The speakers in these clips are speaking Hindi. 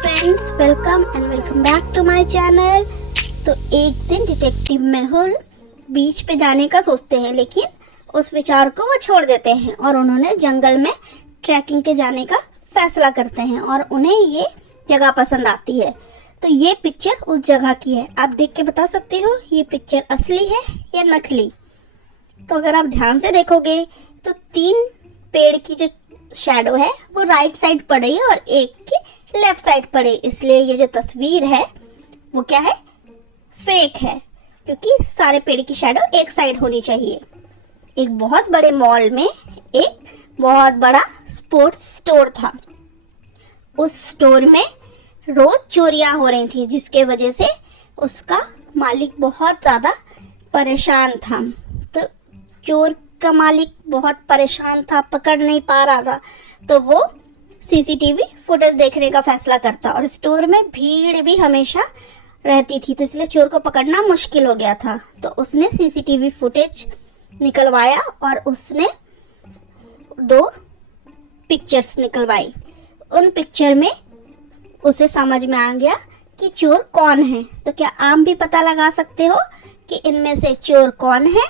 Friends, welcome back to my channel. तो एक दिन डिटेक्टिव मेहुल बीच पे जाने का सोचते हैं, लेकिन उस विचार को वो छोड़ देते हैं और उन्होंने जंगल में ट्रैकिंग के जाने का फैसला करते हैं और उन्हें ये जगह पसंद आती है। तो ये पिक्चर उस जगह की है। आप देख के बता सकते हो ये पिक्चर असली है या नकली। तो अगर आप ध्यान से देखोगे तो 3 पेड़ की जो शैडो है वो राइट साइड पड़ रही है और एक की लेफ्ट साइड पड़े, इसलिए ये जो तस्वीर है वो क्या है, फेक है, क्योंकि सारे पेड़ की शैडो एक साइड होनी चाहिए। एक बहुत बड़े मॉल में एक बहुत बड़ा स्पोर्ट्स स्टोर था। उस स्टोर में रोज चोरियां हो रही थी, जिसके वजह से उसका मालिक बहुत ज़्यादा परेशान था। तो चोर का मालिक बहुत परेशान था, पकड़ नहीं पा रहा था, तो वो सीसीटीवी फुटेज देखने का फैसला करता और स्टोर में भीड़ भी हमेशा रहती थी, तो इसलिए चोर को पकड़ना मुश्किल हो गया था। तो उसने सीसीटीवी फुटेज निकलवाया और उसने 2 पिक्चर्स निकलवाई। उन पिक्चर में उसे समझ में आ गया कि चोर कौन है। तो क्या आप भी पता लगा सकते हो कि इनमें से चोर कौन है?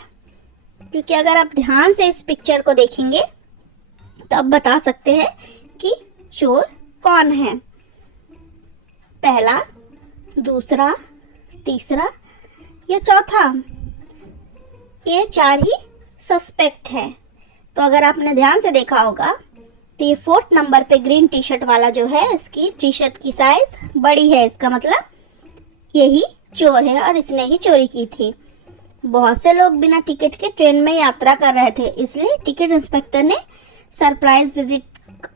क्योंकि अगर आप ध्यान से इस पिक्चर को देखेंगे तो आप बता सकते हैं कि चोर कौन है। पहला, दूसरा, तीसरा या चौथा, ये 4 ही सस्पेक्ट है। तो अगर आपने ध्यान से देखा होगा तो ये 4th नंबर पे ग्रीन टी शर्ट वाला जो है, इसकी टी शर्ट की साइज बड़ी है, इसका मतलब यही चोर है और इसने ही चोरी की थी। बहुत से लोग बिना टिकट के ट्रेन में यात्रा कर रहे थे, इसलिए टिकट इंस्पेक्टर ने सरप्राइज विजिट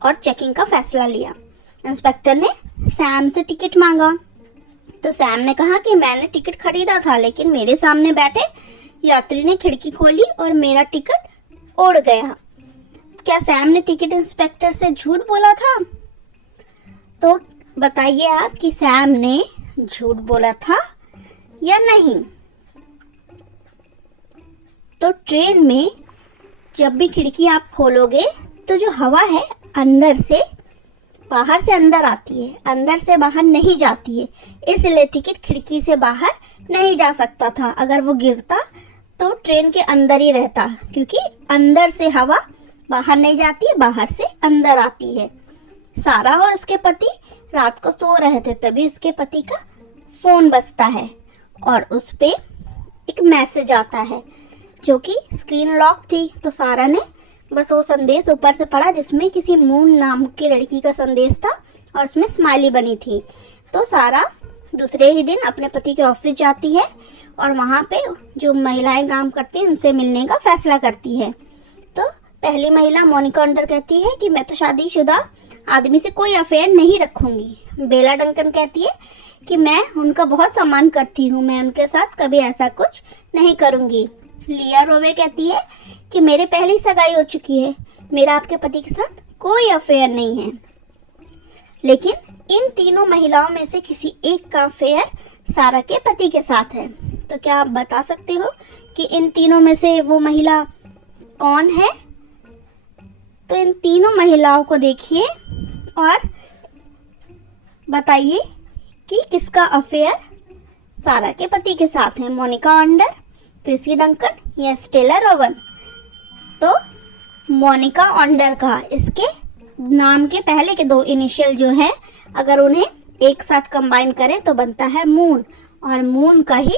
और चेकिंग का फैसला लिया। इंस्पेक्टर ने सैम से टिकट मांगा, तो सैम ने कहा कि मैंने टिकट खरीदा था, लेकिन मेरे सामने बैठे यात्री ने खिड़की खोली और मेरा टिकट उड़ गया। क्या सैम ने टिकट इंस्पेक्टर से झूठ बोला था? तो बताइए आप कि सैम ने झूठ बोला था या नहीं। तो ट्रेन में जब भी खिड़की आप खोलोगे तो जो हवा है अंदर से बाहर से अंदर आती है, अंदर से बाहर नहीं जाती है, इसलिए टिकट खिड़की से बाहर नहीं जा सकता था। अगर वो गिरता तो ट्रेन के अंदर ही रहता, क्योंकि अंदर से हवा बाहर नहीं जाती है, बाहर से अंदर आती है। सारा और उसके पति रात को सो रहे थे, तभी उसके पति का फोन बजता है और उस पे एक मैसेज आता है जो कि स्क्रीन लॉक थी। तो सारा ने बस वो संदेश ऊपर से पढ़ा, जिसमें किसी मून नाम की लड़की का संदेश था और उसमें स्माइली बनी थी। तो सारा दूसरे ही दिन अपने पति के ऑफिस जाती है और वहाँ पे जो महिलाएं काम करती हैं उनसे मिलने का फैसला करती है। तो पहली महिला मोनिका अंडर कहती है कि मैं तो शादीशुदा आदमी से कोई अफेयर नहीं रखूंगी। बेला डंकन कहती है कि मैं उनका बहुत सम्मान करती हूँ, मैं उनके साथ कभी ऐसा कुछ नहीं करूँगी। लिया रोवे कहती है कि मेरे पहले ही सगाई हो चुकी है, मेरा आपके पति के साथ कोई अफेयर नहीं है। लेकिन इन तीनों महिलाओं में से किसी एक का अफेयर सारा के पति के साथ है। तो क्या आप बता सकते हो कि इन तीनों में से वो महिला कौन है? तो इन तीनों महिलाओं को देखिए और बताइए कि किसका अफेयर सारा के पति के साथ है, मोनिका अंडर, क्रिसी डंकन या स्टेला रोवन। तो मोनिका अंडर का, इसके नाम के पहले के 2 इनिशियल जो है, अगर उन्हें एक साथ कंबाइन करें तो बनता है मून, और मून का ही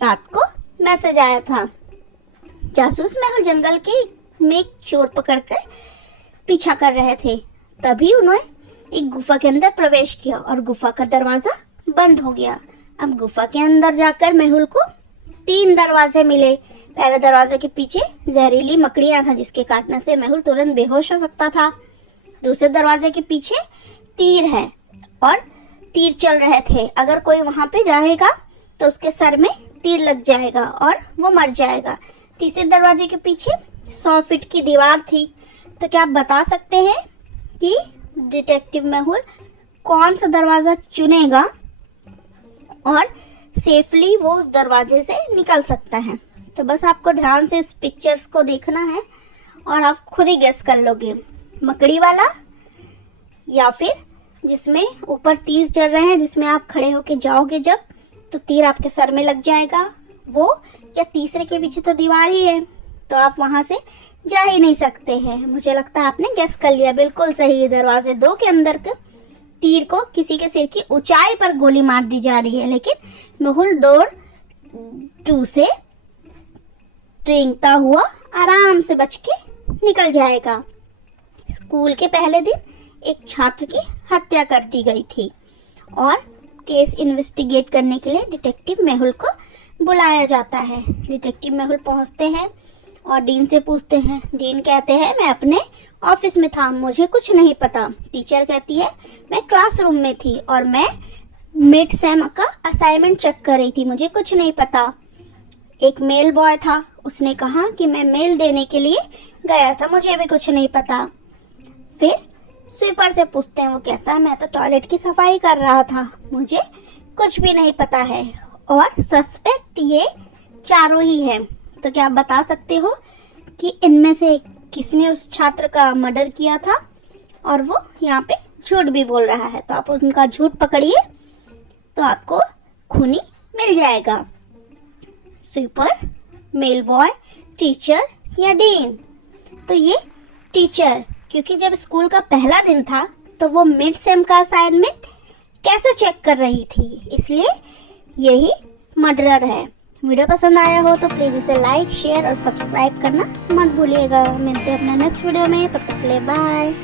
रात को मैसेज आया था। जासूस मेहुल जंगल के में एक चोर पकड़कर पीछा कर रहे थे, तभी उन्होंने एक गुफा के अंदर प्रवेश किया और गुफा का दरवाजा बंद हो गया। अब गुफा के अंदर जाकर मेहुल को 3 दरवाजे मिले। पहले दरवाजे के पीछे जहरीली मकड़ियां था, जिसके काटने से मेहुल तुरंत बेहोश हो सकता था। दूसरे दरवाजे के पीछे तीर है और तीर चल रहे थे, अगर कोई वहां पे जाएगा तो उसके सर में तीर लग जाएगा और वो मर जाएगा। तीसरे दरवाजे के पीछे 100 फीट की दीवार थी। तो क्या आप बता सकते हैं कि डिटेक्टिव मेहुल कौन सा दरवाजा चुनेगा और सेफली वो उस दरवाजे से निकल सकता है? तो बस आपको ध्यान से इस पिक्चर्स को देखना है और आप खुद ही गेस कर लोगे, मकड़ी वाला या फिर जिसमें ऊपर तीर चल रहे हैं, जिसमें आप खड़े होके जाओगे जब तो तीर आपके सर में लग जाएगा। वो या तीसरे के पीछे तो दीवार ही है, तो आप वहां से जा ही नहीं सकते हैं। मुझे लगता है आपने गेस कर लिया, बिल्कुल सही। दरवाजे 2 के अंदर के तीर को किसी के सिर की ऊंचाई पर गोली मार दी जा रही है, लेकिन मेहुल डोर 2 से रेंगता हुआ आराम से बच के निकल जाएगा। स्कूल के पहले दिन एक छात्र की हत्या कर दी गई थी और केस इन्वेस्टिगेट करने के लिए डिटेक्टिव मेहुल को बुलाया जाता है। डिटेक्टिव मेहुल पहुंचते हैं और डीन से पूछते हैं। डीन कहते हैं मैं अपने ऑफिस में था, मुझे कुछ नहीं पता। टीचर कहती है मैं क्लासरूम में थी और मैं मिड सेम का असाइनमेंट चेक कर रही थी, मुझे कुछ नहीं पता। एक मेल बॉय था, उसने कहा कि मैं मेल देने के लिए गया था, मुझे भी कुछ नहीं पता। फिर स्वीपर से पूछते हैं, वो कहता है मैं तो टॉयलेट की सफाई कर रहा था, मुझे कुछ भी नहीं पता है। और सस्पेक्ट ये चारों ही हैं। तो क्या आप बता सकते हो कि इनमें से किसने उस छात्र का मर्डर किया था? और वो यहाँ पे झूठ भी बोल रहा है, तो आप उनका झूठ पकड़िए तो आपको खूनी मिल जाएगा। स्वीपर, मेल बॉय, टीचर या डीन? तो ये टीचर, क्योंकि जब स्कूल का पहला दिन था तो वो मिड सेम का असाइनमेंट कैसे चेक कर रही थी, इसलिए यही मर्डरर है। वीडियो पसंद आया हो तो प्लीज़ इसे लाइक, शेयर और सब्सक्राइब करना मत भूलिएगा। मिलते हैं अपने नेक्स्ट वीडियो में, तब तक के लिए बाय।